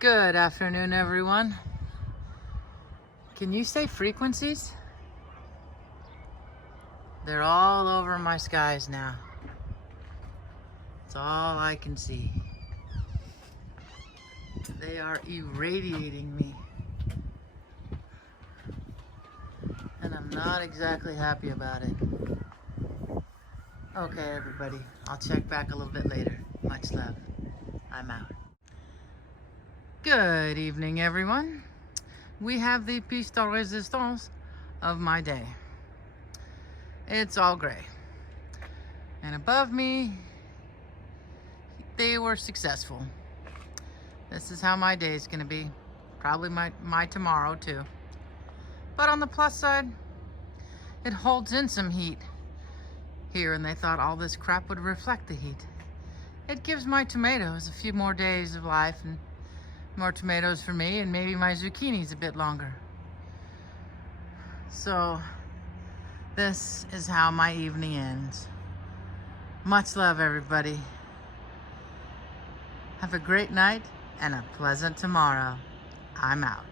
Good afternoon, everyone. Can you say frequencies? They're all over my skies now. It's all I can see. They are irradiating me. And I'm not exactly happy about it. Okay, everybody. I'll check back a little bit later. Much love. I'm out. Good evening, everyone. We have the piece de resistance of my day. It's all gray. And above me, they were successful. This is how my day is going to be. Probably my tomorrow, too. But on the plus side, it holds in some heat here, and they thought all this crap would reflect the heat. It gives my tomatoes a few more days of life and more tomatoes for me, and maybe my zucchinis a bit longer. So this is how my evening ends. Much love, everybody. Have a great night and a pleasant tomorrow. I'm out.